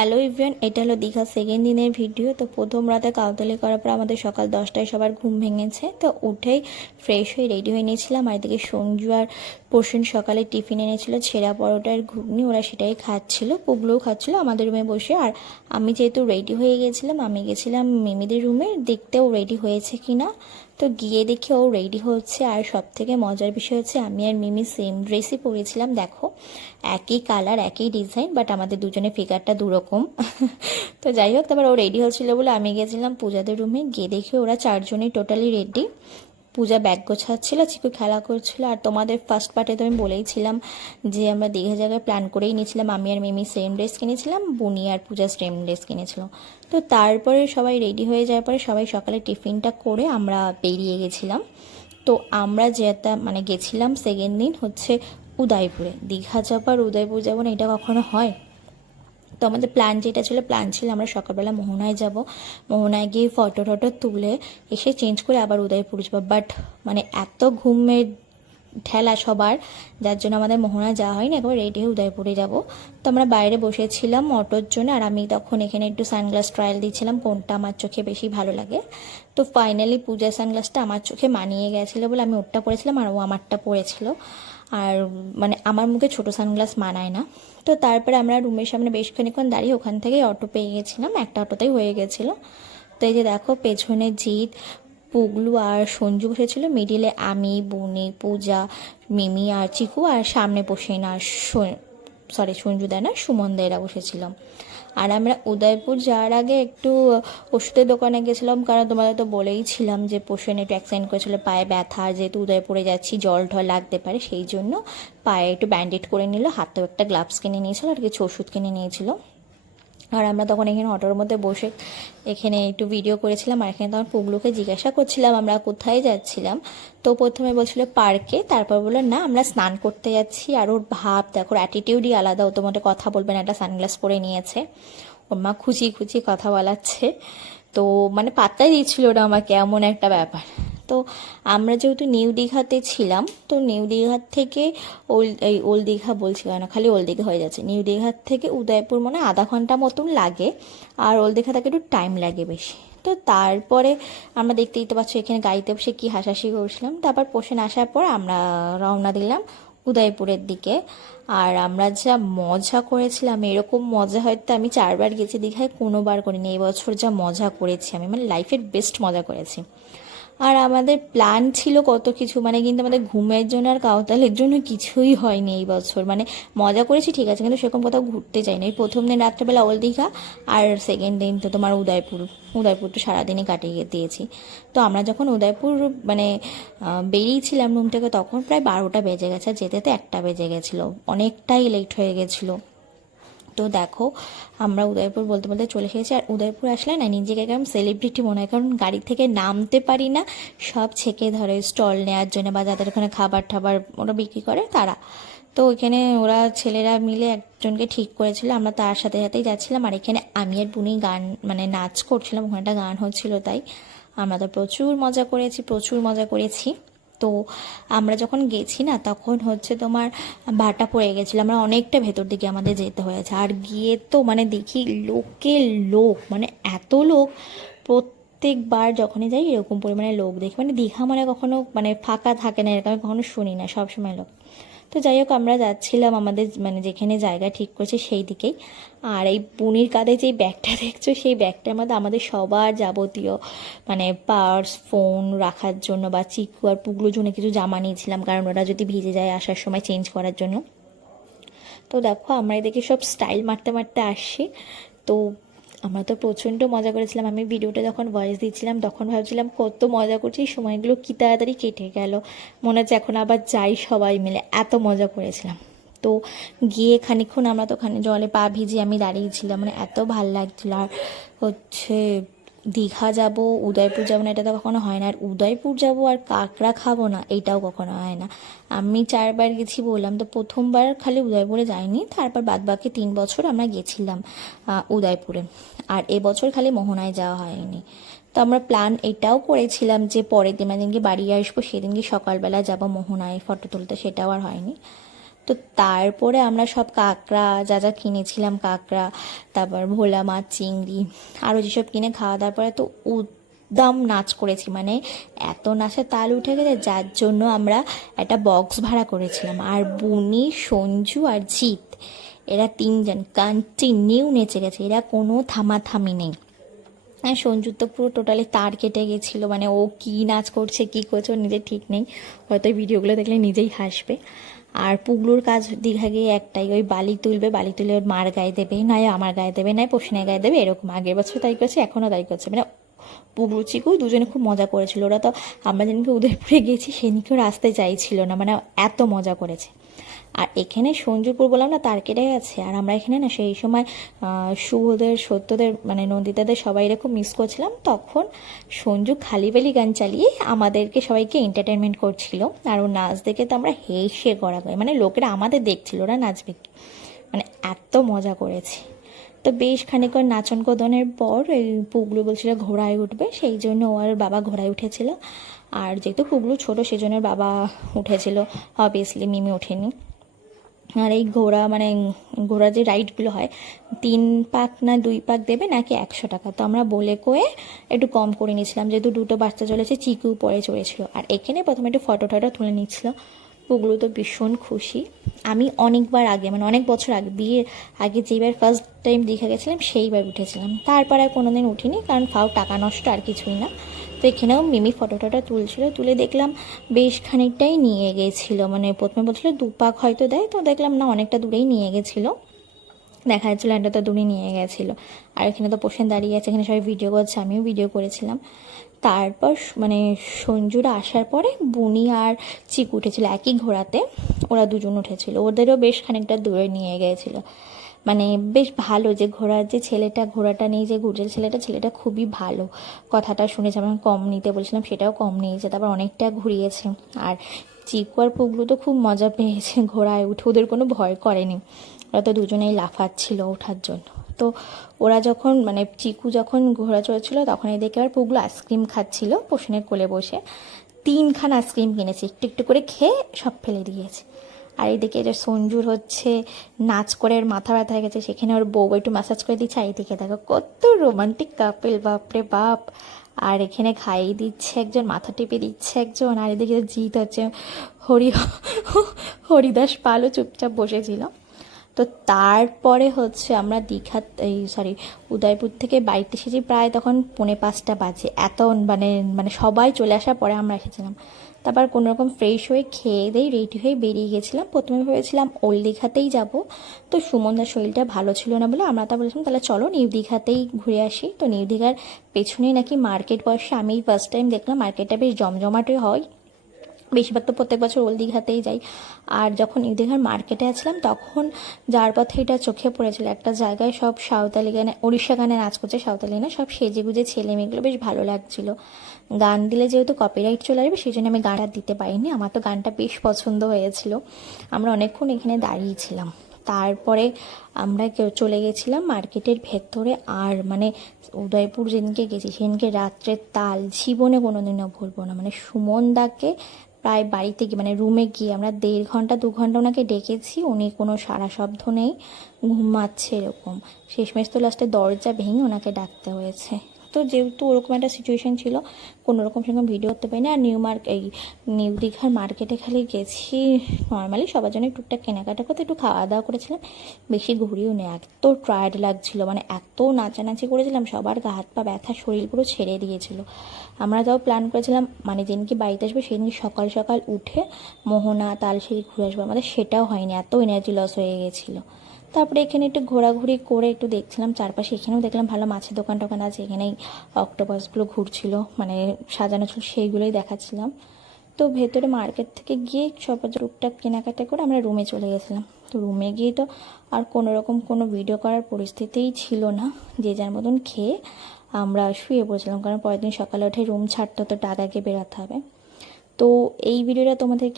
Hello everyone, এটা হলো Digha second দিনের ভিডিও। তো প্রথম রাতে কাউতালি করার পর আমাদের সকাল 10টায় সবার ঘুম ভেঙেছে। তো উঠেই ফ্রেশ হয়ে রেডি হয়ে নিয়েছিলাম। আর এদিকে সঞ্জু আর পোষণ সকালে টিফিন এনেছিল ছেঁড়া পরোটা আর ঘুগনি, ওরা সেটাই খাচ্ছিল, পুগলুও খাচ্ছিল আমাদের রুমে বসে। আর আমি যেহেতু রেডি হয়ে গেছিলাম, আমি গেছিলাম মিমিদের রুমে দেখতেও রেডি হয়েছে কিনা। তো গিয়ে দেখি ও রেডি হচ্ছে। আর সব থেকে মজার বিষয় হচ্ছে আমি আর মিমি সেম ড্রেসই পরেছিলাম। দেখো, একই কালার একই ডিজাইন, বাট আমাদের দুজনের ফিগারটা দুরকম। তো যাই হোক, তারপর ও রেডি হচ্ছিলো বলে আমি গেছিলাম পূজাদের রুমে। গিয়ে দেখি ওরা চারজনেই টোটালি রেডি। পূজা ব্যাগ গোছাচ্ছিল, চিকু খেলা করছিল। আর তোমাদের ফার্স্ট পার্টে তো আমি বলেইছিলাম যে আমরা দীঘা জায়গায় প্ল্যান করেই নিয়েছিলাম। আমি আর মিমি সেম ড্রেস কিনেছিলাম, বুনি আর পূজা সেম ড্রেস কিনেছিল। তো তারপরে সবাই রেডি হয়ে যাওয়ার পরে সবাই সকালে টিফিনটা করে আমরা বেরিয়ে গেছিলাম। তো আমরা যেটা গেছিলাম সেকেন্ড দিন হচ্ছে উদয়পুরে। দীঘা যাবার উদয়পুর যাবো না, এটা কখনো হয়? তো আমাদের প্ল্যান ছিল আমরা সকালবেলা মোহনায় যাব, মোহনায় গিয়ে ফটো টটো তুলে এসে চেঞ্জ করে আবার উদয়পুর যাবো। বাট এত ঘুমের ঠেলা সবার, যার জন্য আমাদের মোহনায় যাওয়া হয়নি, একবার রেডি হয়ে উদয়পুরে যাব। তো আমরা বাইরে বসেছিলাম অটোর জন্য। আর আমি তখন এখানে একটু সানগ্লাস ট্রায়াল দিচ্ছিলাম কোনটা আমার চোখে বেশি ভালো লাগে। তো ফাইনালি পূজার সানগ্লাসটা আমার চোখে মানিয়ে গেছিলো বলে আমি ওরটা পরেছিলাম আর ও আমারটা পরেছিল। আর আমার মুখে ছোটো সানগ্লাস মানায় না। তো তারপরে আমরা রুমের সামনে বেশ খানিক্ষণ দাঁড়িয়ে ওখান থেকেই অটো পেয়ে গেছিলাম, একটা অটোতেই হয়ে গেছিলো। তো এই যে দেখো, পেছনে জিৎ, পুগলু আর সঞ্জু বসেছিল, মিডিলে আমি, বুনি, পূজা, মিমি আর চিকু, আর সামনে বসে না সঞ্জু দা না, সুমন দা এরা বসেছিলাম। আর আমরা উদয়পুর যাওয়ার আগে একটু ওষুধের দোকানে গেছিলাম, কারণ তোমাদের তো বলেইছিলাম যে পোষণ একটু অ্যাক্সিডেন্ট করেছিল, পায়ে ব্যথা, যেহেতু উদয়পুরে যাচ্ছি জল ঢল লাগতে পারে, সেই জন্য পায়ে একটু ব্যান্ডেড করে নিল, হাতেও একটা গ্লাভস কিনে নিয়েছিল আর কিছু ওষুধ কিনে নিয়েছিল। আর আমরা তখন এখানে অটোর মধ্যে বসে এখানে একটু ভিডিও করেছিলাম। আর এখানে তখন পুগলুকে জিজ্ঞাসা করছিলাম আমরা কোথায় যাচ্ছিলাম। তো প্রথমে বলছিল পার্কে, তারপর বললো না আমরা স্নান করতে যাচ্ছি। আর ওর ভাব দেখো, অ্যাটিটিউডই আলাদা, ও তোমাদের কথা বলবে না, একটা সানগ্লাস পরে নিয়েছে, ওর মা খুঁচিয়ে খুঁচিয়ে কথা বলাচ্ছে। তো পাত্তাই দিচ্ছিল ওটা আমাকে, এমন একটা ব্যাপার। তো আমরা যেহেতু নিউ দীঘাতে ছিলাম, তো নিউ দীঘার থেকে ওল্ড দীঘা বলছি কেন, খালি ওল্ড দীঘা হয়ে যাচ্ছে, নিউ দীঘার থেকে উদয়পুর আধা ঘন্টা মতন লাগে। আর ওল্ড দীঘা থেকে একটু টাইম লাগে বেশি। তো তারপরে আমরা দেখতেই তো পাচ্ছি এখানে গাড়িতে বসে কি হাসাহাসি করছিলাম। তারপর পোষণ আসার পর আমরা রওনা দিলাম উদয়পুরের দিকে। আর আমরা যা মজা করেছিলাম, এরকম মজা হয়তো আমি 4বার গেছি দীঘায়, কোনোবার করিনি। এই বছর যা মজা করেছি আমি, লাইফের বেস্ট মজা করেছি। আর আমাদের প্ল্যান ছিল কত কিছু, কিন্তু আমাদের ঘুমের জন্য আর কাউতালের জন্য কিছুই হয়নি এই বছর। মজা করেছি ঠিক আছে, কিন্তু সেরকম কোথাও ঘুরতে যাইনি। এই প্রথম দিন রাত্রেবেলা ওল্ড দীঘা, আর সেকেন্ড দিন তো তোমার উদয়পুর তো সারাদিনই কাটিয়ে দিয়েছি। তো আমরা যখন উদয়পুর বেরিয়েছিলাম রুম থেকে, তখন প্রায় 12টা বেজে গেছে, আর যেতে 1টা বেজে গেছিলো, অনেকটাই লেট হয়ে গেছিলো। তো দেখো, আমরা উদয়পুর বলতে বলতে চলে এসেছি। আর উদয়পুর আসলে না নিজেকে একদম সেলিব্রিটি মনে হয়, কারণ গাড়ি থেকে নামতে পারি না, সব ছেঁকে ধরে স্টল নেওয়ার জন্য, বা যাদের ওখানে খাবার টাবার ওরা বিক্রি করে তারা। তো ওইখানে ওরা ছেলেরা মিলে একজনকে ঠিক করেছিল, আমরা তার সাথে সাথেই যাচ্ছিলাম। আর এখানে আমি আর বুনি গান নাচ করছিলাম, ওখানে একটা গান হচ্ছিল, তাই আমরা তো প্রচুর মজা করেছি। তো আমরা যখন গেছি না, তখন হচ্ছে তোমার ভাটা পড়ে গেছিলো, আমরা অনেকটা ভেতর দিকে আমাদের যেতে হয়েছে। আর গিয়ে তো দেখি লোক, এত লোক, প্রত্যেকবার যখনই যাই এরকম পরিমাণে লোক দেখি। দীঘা কখনো ফাঁকা থাকে না, এরকম আমি কখনো শুনি না, সবসময় লোক। তো যাই হোক, আমরা যাচ্ছিলাম আমাদের যেখানে জায়গা ঠিক করেছে সেই দিকেই। আর এই পুনির কাঁধে যেই ব্যাগটা দেখছো, সেই ব্যাগটার মধ্যে আমাদের সবার যাবতীয় পার্স, ফোন রাখার জন্য, বা চিকু আর পুগলুর জন্য কিছু জামা নিয়েছিলাম, কারণ ওরা যদি ভিজে যায় আসার সময় চেঞ্জ করার জন্য। তো দেখো, আমরা এদিকে সব স্টাইল মারতে মারতে আসছি। তো আমরা তো প্রচণ্ড মজা করেছিলাম। আমি ভিডিওটা যখন ভয়েস দিচ্ছিলাম তখন ভাবছিলাম কত মজা করছি, সময়গুলো কী তাড়াতাড়ি কেটে গেল, মনে হচ্ছে এখন আবার যাই সবাই মিলে, এত মজা করেছিলাম। তো গিয়ে খানিকক্ষণ আমরা তো ওখানে জলে পা ভিজিয়ে আমি দাঁড়িয়েছিলাম, এত ভাল লাগছিল। আর হচ্ছে দীঘা যাব, উদয়পুর যাবো না, এটা তো কখনো হয় না। আর উদয়পুর যাব আর কাঁকড়া খাবো না, এইটাও কখনো হয় না। আমি 4বার গেছি বললাম, তো প্রথমবার খালি উদয়পুরে যাইনি, তারপর বাদবাকি 3 বছর আমরা গেছিলাম উদয়পুরে। আর এবছর খালি মোহনায় যাওয়া হয়নি। তো আমরা প্ল্যান এটাও করেছিলাম যে পরের দিন যেদিনকে বাড়ি আসবো সেদিনকে সকালবেলা যাব মোহনায় ফটো তুলতে, সেটাও আর হয়নি। তো তারপরে আমরা সব কাঁকড়া যা যা কিনেছিলাম, কাঁকড়া, তারপর ভোলা মাছ, চিংড়ি, আরও যেসব কিনে খাওয়া দাওয়ার পরে তো উদ্দাম নাচ করেছি, মানে এত নাচে তাল উঠে গেছে, যার জন্য আমরা একটা বক্স ভাড়া করেছিলাম। আর বুনি, সঞ্জু আর জিৎ, এরা তিনজন কন্টিনিউ নেচে গেছে, এরা কোনো থামাথামি নেই। হ্যাঁ, সঞ্জুর তো পুরো টোটালি তার কেটে গেছিলো, মানে ও কী নাচ করছে কী করছে ওর নিজের ঠিক নেই, হয়তো এই ভিডিওগুলো দেখলে নিজেই হাসবে। আর পুগলুর কাজ দীঘা গিয়ে একটাই, ওই বালি তুলবে, বালি তুলে ওর মার গায়ে দেবে, নয় আমার গায়ে দেবে, নয় পোষণের গায়ে দেবে, এরকম আগের বছর তাই করছে, এখনও তাই করছে। মানে পুগলু চিকু দুজনে খুব মজা করেছিল। ওরা তো আমরা যেদিনকে উদয়পুরে গেছি সেদিনকেও রাস্তায় চাইছিল না, মানে এত মজা করেছে। আর এখানে সঞ্জুপুর বললাম না তার কেটে গেছে, আর আমরা এখানে না সেই সময় শুভদের, সত্যদের, মানে নন্দিতাদের সবাই এরকম মিস করছিলাম। তখন সঞ্জু খালিবেলি গান চালিয়ে আমাদেরকে সবাইকে এন্টারটেনমেন্ট করছিল, আর ও নাচ দেখে তো আমরা হেসে গড়া গাই, মানে লোকেরা আমাদের দেখছিল ওরা নাচবে কি, মানে এত মজা করেছি। তো বেশ খানিকক্ষণ নাচন কোদনের পর এই পুগলু বলছিল ঘোড়ায় উঠবে, সেই জন্য ওর বাবা ঘোড়ায় উঠেছিল। আর যেহেতু পুগলু ছোটো সেই জন্য বাবা উঠেছিল, অবভিয়াসলি মিমি ওঠেনি। আর এই ঘোড়া, মানে ঘোড়া যে রাইডগুলো হয় 3 পাক না 2 পাক দেবে নাকি 100 টাকা, তো আমরা বলে কয়ে একটু কম করে নিয়েছিলাম, যেহেতু দুটো বাচ্চা চলেছে, চিকু পরে চড়েছিল। আর এখানে প্রথমে একটু ফটো তুলে নিচ্ছিল। ওগুলো তো ভীষণ খুশি। আমি অনেকবার আগে, মানে অনেক বছর আগে, বিয়ের আগে যেইবার ফার্স্ট টাইম দীঘা গেছিলাম সেইবার উঠেছিলাম, তারপর আর কোনো দিন উঠিনি, কারণ ফাও টাকা নষ্ট আর কিছুই না। তো এখানেও মিমি ফটো তুলছিল, তুলে দেখলাম বেশ খানিকটাই নিয়ে গেছিলো, মানে প্রথমে বলছিল 2 পাক হয়তো দেয়, তো দেখলাম না অনেকটা দূরেই নিয়ে গেছিলো, দেখা যাচ্ছিলো একটা তো দূরে নিয়ে গেছিলো। আর এখানে তো পোষণ দাঁড়িয়ে আছে, এখানে সবাই ভিডিও করছে, আমিও ভিডিও করেছিলাম। তারপর মানে সঞ্জুরা আসার পরে বুনি আর চিকু উঠেছিল একই ঘোড়াতে, ওরা দুজন উঠেছিল, ওদেরও বেশ খানিকটা দূরে নিয়ে গিয়েছিল। মানে বেশ ভালো যে ঘোড়ার যে ছেলেটা, ঘোড়াটা নিয়ে যে ঘুরছে ছেলেটা খুবই ভালো, কথাটা শুনেছি। আমি কম নিতে বলছিলাম, সেটাও কম নিয়েছে, তারপর অনেকটা ঘুরিয়েছে। আর চিকু আর পুগলু তো খুব মজা পেয়েছে ঘোড়ায় উঠে, ওদের কোনো ভয় করেনি, ওরা তো দুজনেই লাফাচ্ছিল ওঠার জন্য। তো ওরা যখন, মানে চিকু যখন ঘোড়া চড়ছিল তখন এদিকে আবার পুগলু আইসক্রিম খাচ্ছিল পোষণের কোলে বসে, 3খানা আইসক্রিম কিনেছে, একটু একটু করে খেয়ে সব ফেলে দিয়েছে। আর এইদিকে যে সঞ্জুর হচ্ছে নাচ করে ওর মাথা ব্যথা হয়ে গেছে, সেখানে ওর বউ একটু ম্যাসাজ করে দিচ্ছে। আর এইদিকে দেখো কত রোমান্টিক কাপেল, বাপরে বাপ। আর এখানে খাইয়ে দিচ্ছে একজন, মাথা টিপে দিচ্ছে একজন, আর এদিকে জিৎ হচ্ছে হরিদাস পালও চুপচাপ বসেছিল। তো তারপরে হচ্ছে আমরা দীঘা, এই সরি উদয়পুর থেকে বাড়িতে এসেছি প্রায় তখন 4:45 বাজে, এত মানে মানে সবাই চলে আসার পরে আমরা এসেছিলাম। তারপর কোনোরকম ফ্রেশ হয়ে খেয়ে দিয়ে রেডি হয়ে বেরিয়ে গেছিলাম। প্রথমে ভেবেছিলাম ওল্ড দীঘাতেই যাব, তো সুমনদার শরীরটা ভালো ছিল না বলে আমরা তা বলেছিলাম তাহলে চলো নিউ দীঘাতেই ঘুরে আসি। তো নিউ দীঘার পেছনেই নাকি মার্কেট বসে, আমি ফার্স্ট টাইম দেখলাম মার্কেটটা বেশ জমজমাটই হয়, বেশিরভাগ তো প্রত্যেক বছর ওল্ড দীঘাতেই যাই। আর যখন নিউ দীঘার মার্কেটে আসলাম তখন যার পথে এটা চোখে পড়েছিল, একটা জায়গায় সব সাঁওতালি গানে, উড়িষ্যা গানে নাচ করছে, সাঁওতালি না, সব সেজে গুজে ছেলে মেয়েগুলো, বেশ ভালো লাগছিল। গান দিলে যেহেতু কপিরাইট চলে আসবে সেই জন্য আমি গানটা দিতে পারিনি, আমার তো গানটা বেশ পছন্দ হয়েছিল। আমরা অনেকক্ষণ এখানে দাঁড়িয়েছিলাম, তারপরে আমরা চলে গেছিলাম মার্কেটের ভেতরে। আর মানে উদয়পুর যেদিনকে গেছি সেদিনকে রাত্রের তাল জীবনে কোনোদিনও ভুলবো না। মানে সুমন দাকে প্রায় বাড়িতে গিয়ে, মানে রুমে গিয়ে আমরা 1.5 ঘন্টা 2 ঘন্টা ওনাকে ডেকেছি, উনি কোনো সারা শব্দ নেই, ঘুমাচ্ছে এরকম। শেষমেশ তো লাস্টে দরজা ভেঙে ওনাকে ডাকতে হয়েছে। তো যেহেতু ওরকম একটা সিচুয়েশান ছিল, কোনোরকম সেরকম ভিডিও করতে পারি না। আর নিউ দীঘার মার্কেটে খালি গেছি নর্মালি সবার জন্য টুকটাক কেনাকাটা করতে, একটু খাওয়া দাওয়া করেছিলাম, বেশি ঘুরিও নেই। এত টায়ার্ড লাগছিল, মানে এত নাচানাচি করেছিলাম, সবার গা হাত পা ব্যথা, শরীর পুরো ছেড়ে দিয়েছিল। আমরা যাও প্ল্যান করেছিলাম, মানে যেদিনকে বাড়িতে আসবে সেদিন সকাল সকাল উঠে মোহনা তালশিরি ঘুরে আসবো, আমাদের সেটাও হয়নি, এত এনার্জি লস হয়ে গেছিলো। তারপরে এখানে একটু ঘোরাঘুরি করে একটু দেখছিলাম চারপাশে, এখানেও দেখলাম ভালো মাছের দোকান টোকান আছে, এখানেই অক্টোপাসগুলো ঘুরছিল, মানে সাজানো ছিল, সেইগুলোই দেখাচ্ছিলাম। তো ভেতরে মার্কেট থেকে গিয়ে সব টুকটাক কেনাকাটা করে আমরা রুমে চলে গেছিলাম। তো রুমে গিয়ে তো আর কোনোরকম কোনো ভিডিও করার পরিস্থিতিই ছিল না, যে যার মতন খেয়ে আমরা শুয়ে পড়েছিলাম, কারণ পরের দিন সকালে উঠে রুম ছাড়তে তো টাকাকে বেরোতে হবে। তো এই ভিডিওটা তোমাদের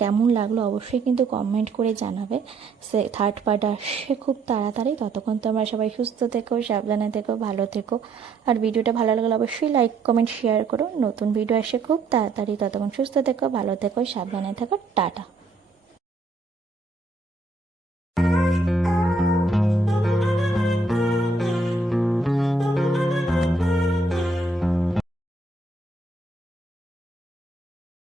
কেমন লাগলো অবশ্যই কিন্তু কমেন্ট করে জানাবে। থার্ড পার্ট আসছে খুব তাড়াতাড়ি, ততক্ষণ তোমরা সবাই সুস্থ থেকো, সাবধানে থেকো, ভালো থেকো। আর ভিডিওটা ভালো লাগলে অবশ্যই লাইক কমেন্ট শেয়ার করো। নতুন ভিডিও আসে খুব তাড়াতাড়ি, ততক্ষণ সুস্থ থেকো, ভালো থেকো, সাবধানে থেকো, টাটা।